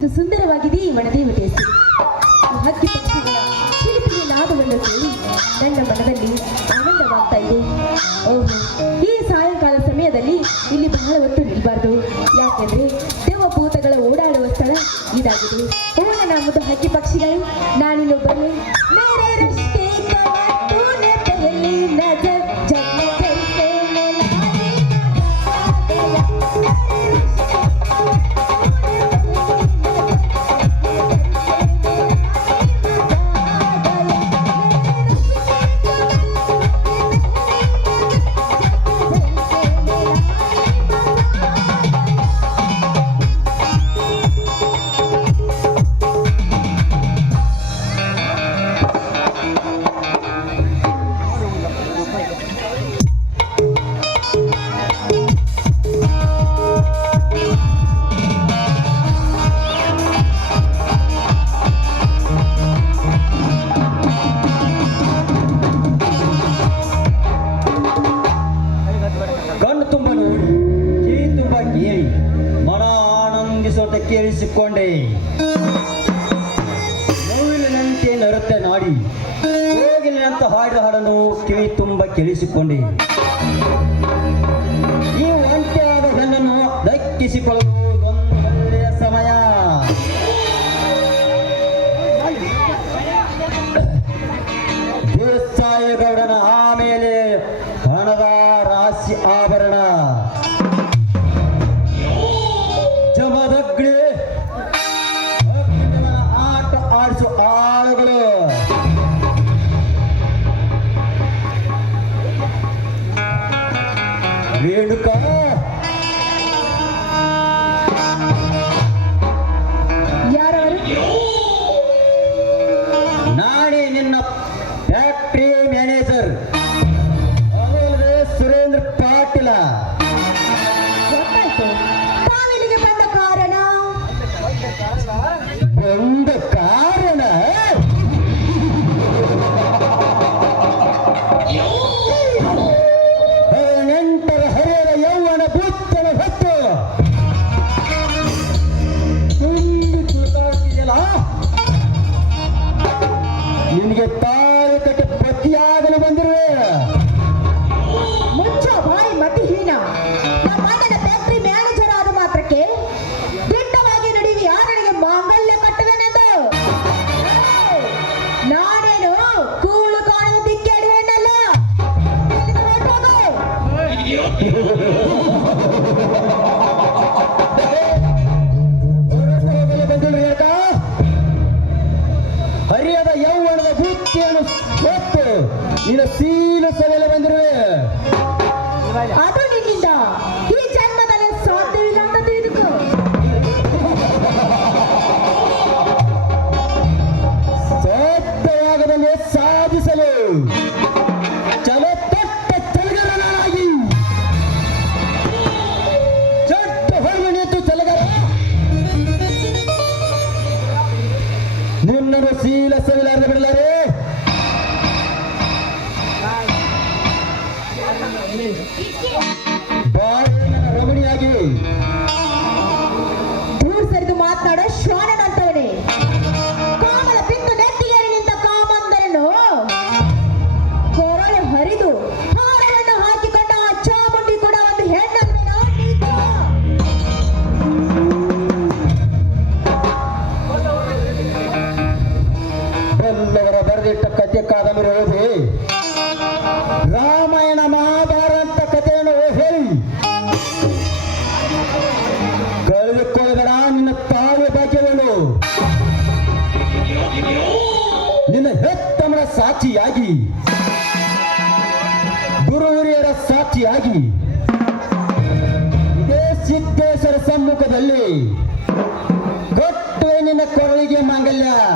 ಸುಂದರವಾಗಿದೆ ಈ ಮನದೇವತೆ ಹಕ್ಕಿ ಪಕ್ಷಿಗಳ ಕೇಳಿ ನನ್ನ ಮನದಲ್ಲಿ ಆನಂದವಾಗ್ತಾ ಇದೆ. ಈ ಸಾಯಂಕಾಲ ಸಮಯದಲ್ಲಿ ಇಲ್ಲಿ ಬಹಳ ಹೊತ್ತು ನಿಲ್ಬಾರ್ದು. ಯಾಕೆಂದ್ರೆ ದೇವಭೂತಗಳ ಓಡಾಡುವ ಸ್ಥಳ ಇದಾಗಿದೆ. ಹಕ್ಕಿ ಪಕ್ಷಿಗಳು ನಾನಿನ್ನೊಬ್ಬರು ಮೇರೆ ಕೊಟ್ಟ ನಾಡಿ. ಹೋಗಿಲ್ಲ ಅಂತ ಹಾಡಿದ ಹಾಡನ್ನು ಕಿವಿ ತುಂಬ ಕೇಳಿಸಿಕೊಂಡೆ. Yeah.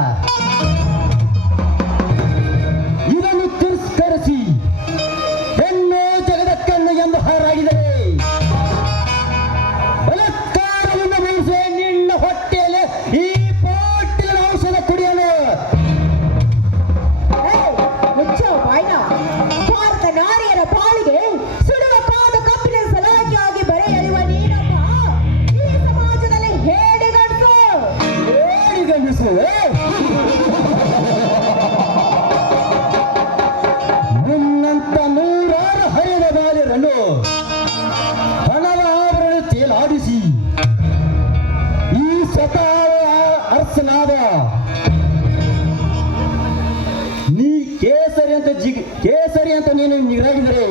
Yeah. ನೀನು ನಿರಾಗಿದರೆ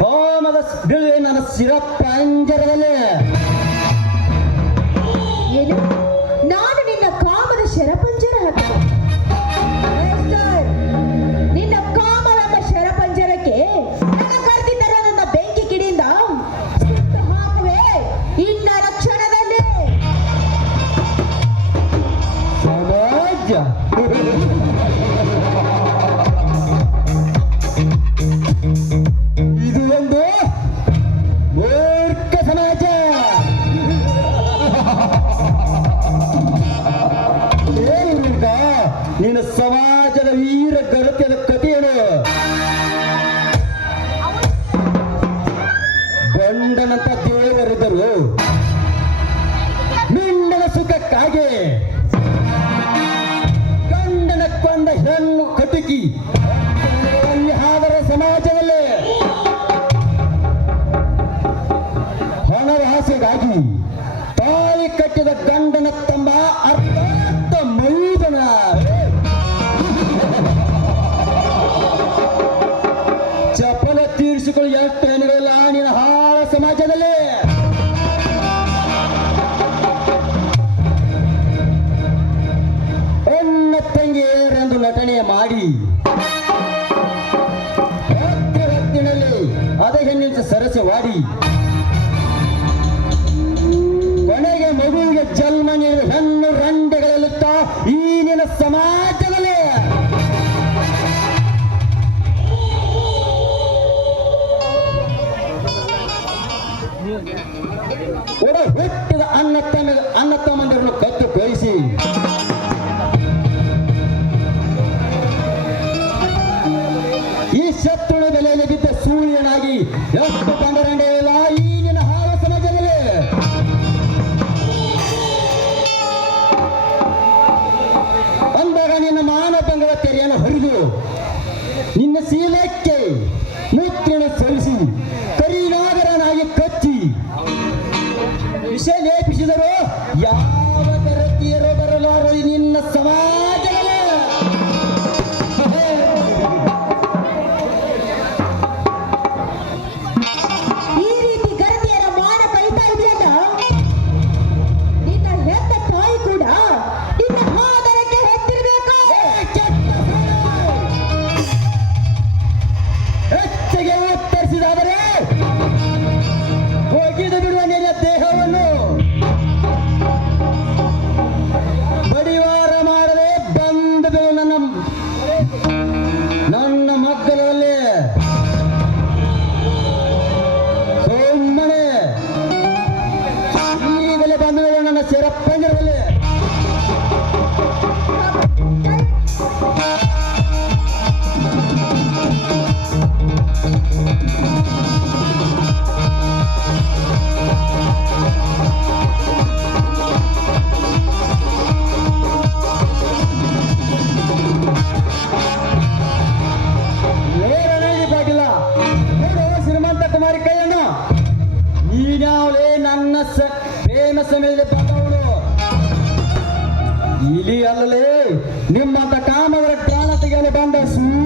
ಕೋಮದ ಶಿರ ಪಂಜರದಲ್ಲಿ Alabanda Zoo.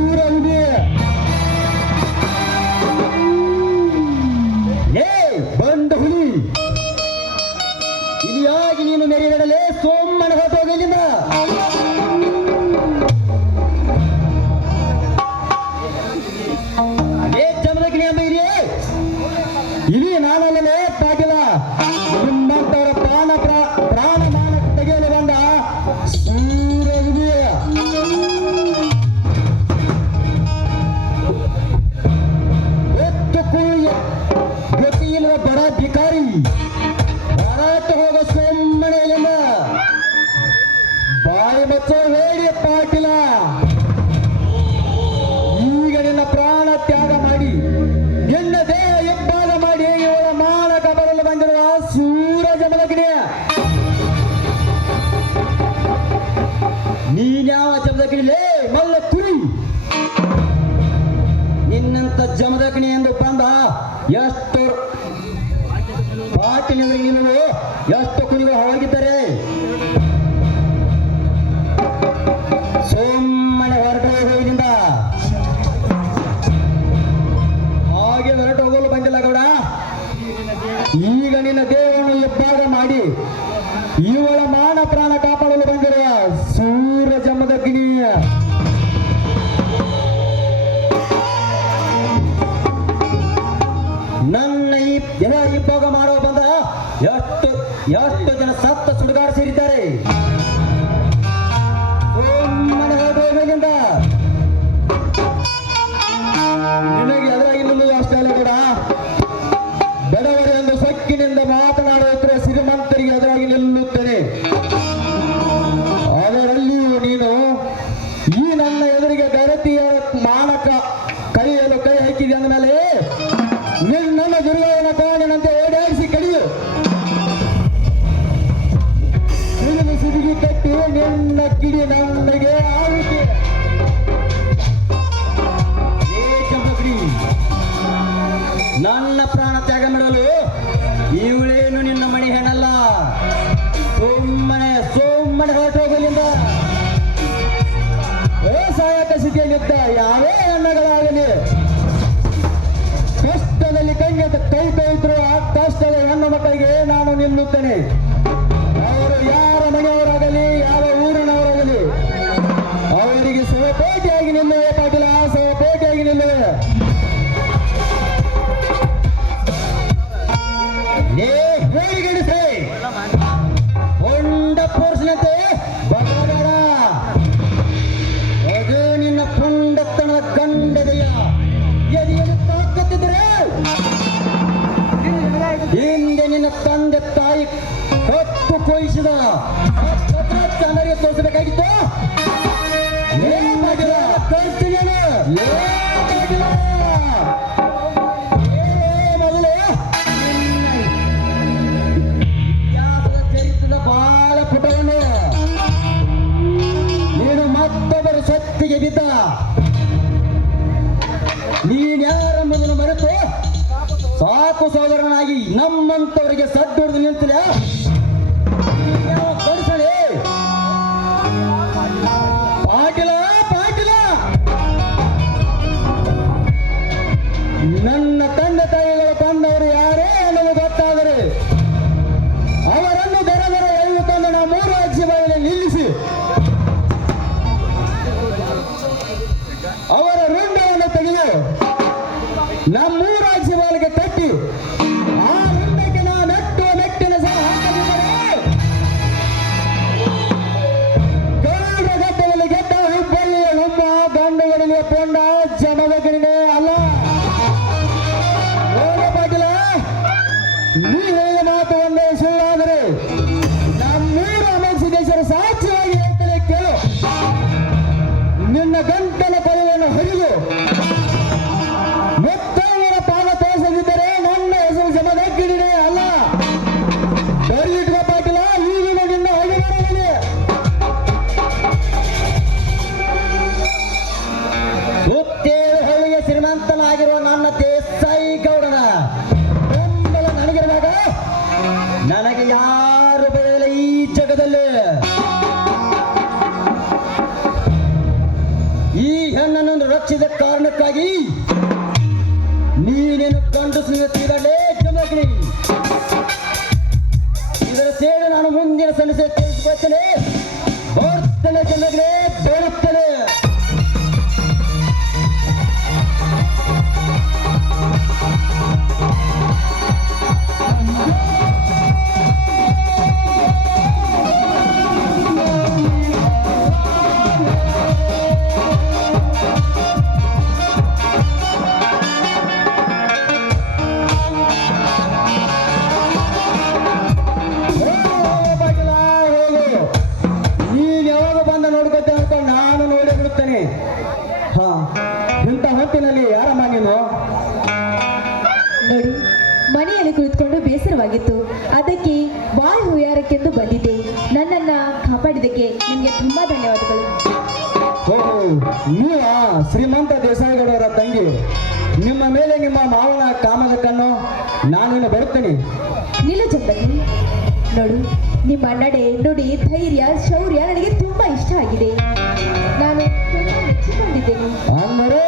ಜಮದಗ್ನಿ ಎಂದು ಬಂದ ಎಷ್ಟು ಪಾಟಿನಲ್ಲಿ ನೀನು ಎಷ್ಟು ಕುಣಿಗಳು ಹೋಗಿದ್ದ ಯಾವೇ ಅನ್ನಗಳಾಗಲಿ ಕಷ್ಟದಲ್ಲಿ ಕೈಗೆ ಕೈ ಕೈತರು ಆ ಕಷ್ಟದ ಹೆಣ್ಣು ಮಕ್ಕಳಿಗೆ ನಾನು ನಿಲ್ಲುತ್ತೇನೆ. ಅವರು ಯಾರು ಸಾಕು ಸಹೋದರನಾಗಿ ನಮ್ಮಂತವರಿಗೆ ಸದ್ದು ನಿಂತಿದೆ ತಿಳಿಸ್ಕೊಳ್ತೀನಿ ಓಡ್ತಾನೆ ಚೆನ್ನಾಗಿ ನೋಡಿ ಮನೆಯಲ್ಲಿ ಕುಳಿತುಕೊಂಡು ಬೇಸರವಾಗಿತ್ತು. ಅದಕ್ಕೆ ಬಾಯ್ ಹುಯಾರಕ್ಕೆಂದು ಬಂದಿದೆ ನನ್ನನ್ನ ಕಾಪಾಡಿದಕ್ಕೆ ನಿಮಗೆ ತುಂಬಾ ಧನ್ಯವಾದಗಳು. ನೀವ ಶ್ರೀಮಂತ ದೇಸಾಯಿಗೌಡರ ತಂಗಿ. ನಿಮ್ಮ ಮೇಲೆ ನಿಮ್ಮ ಮಾವನ ಕಾಮದ ಕಣ್ಣು ನಾನು ಬರುತ್ತೇನೆ. ನಿಲ್ಲ ಚಂದನಿ ನೋಡು ನಿಮ್ಮ ನಡೆ ನುಡಿ ಧೈರ್ಯ ಶೌರ್ಯ ನನಗೆ ತುಂಬಾ ಇಷ್ಟ ಆಗಿದೆ. ನಾನು ಅಂದರೆ?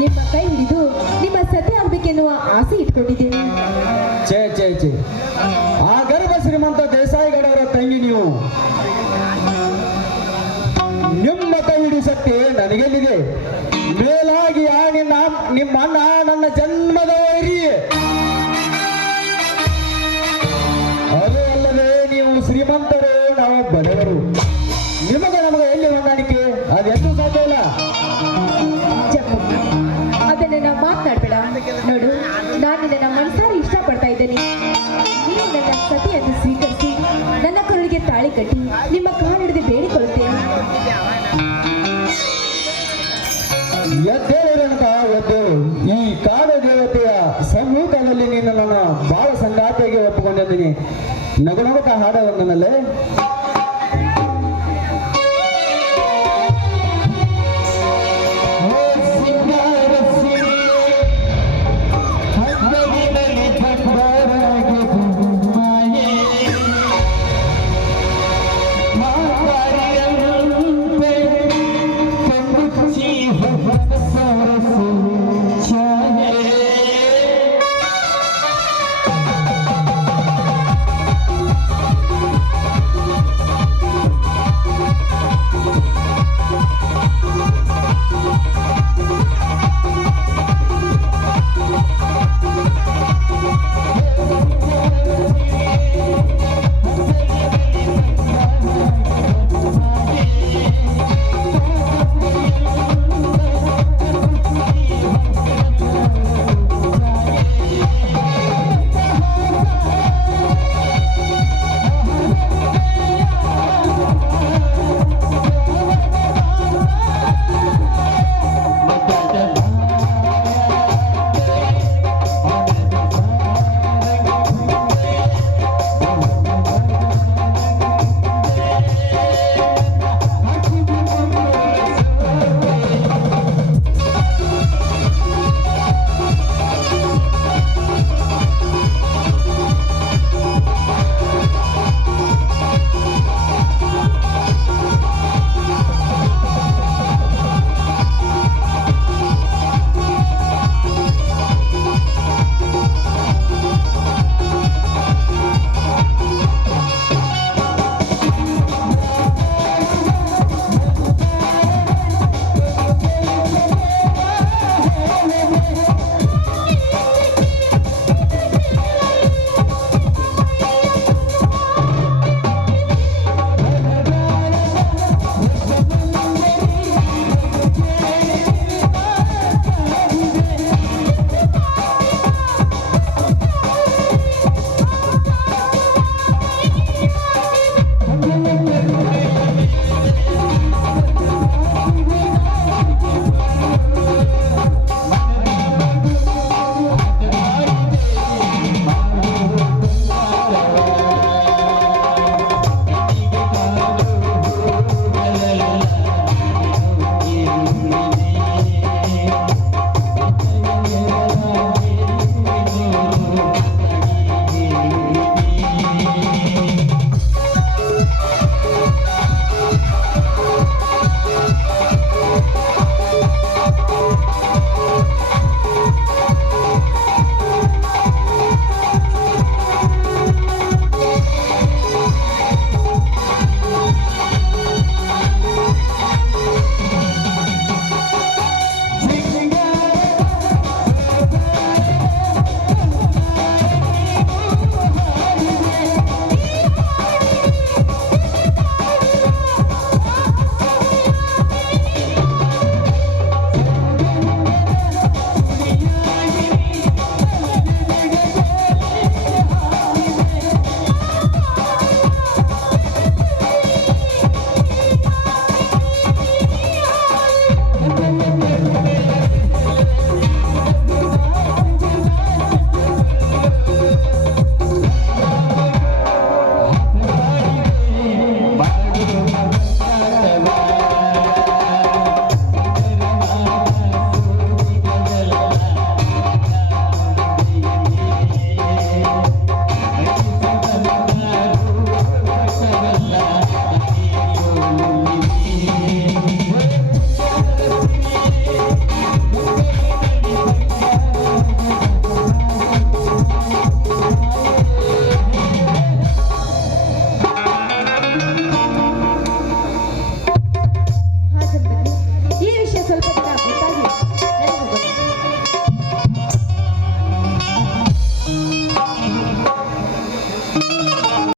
ನಿಮ್ಮ ಕೈ ಹಿಡಿದು ನಿಮ್ಮ ಸತಿ ಆಗ್ಬೇಕೆನ್ನುವ ಆಸೆ ಇಟ್ಕೊಂಡಿದ್ದೇನೆ ಛೇ ಛೇ ಛೇ ಆ ಗರ್ಭ ಶ್ರೀಮಂತ ದೇಸಾಯಿಗಡವರ ತಂಗಿ ನೀವು. ನಿಮ್ಮ ಕೈ ಹಿಡಿಸಕ್ಕೆ ನನಗೆಲ್ಲಿದೆ? ಮೇಲಾಗಿ ಆ ನಿನ್ನ ನಿಮ್ಮ ಅಣ್ಣ ಸಂಗಾತಿಯಾಗಿ ಒಪ್ಪಿಕೊಂಡಿದ್ದೀನಿ. ನಗು ನಗುತ್ತಾ ಹಾಡ ಒಂದನಲ್ಲೇ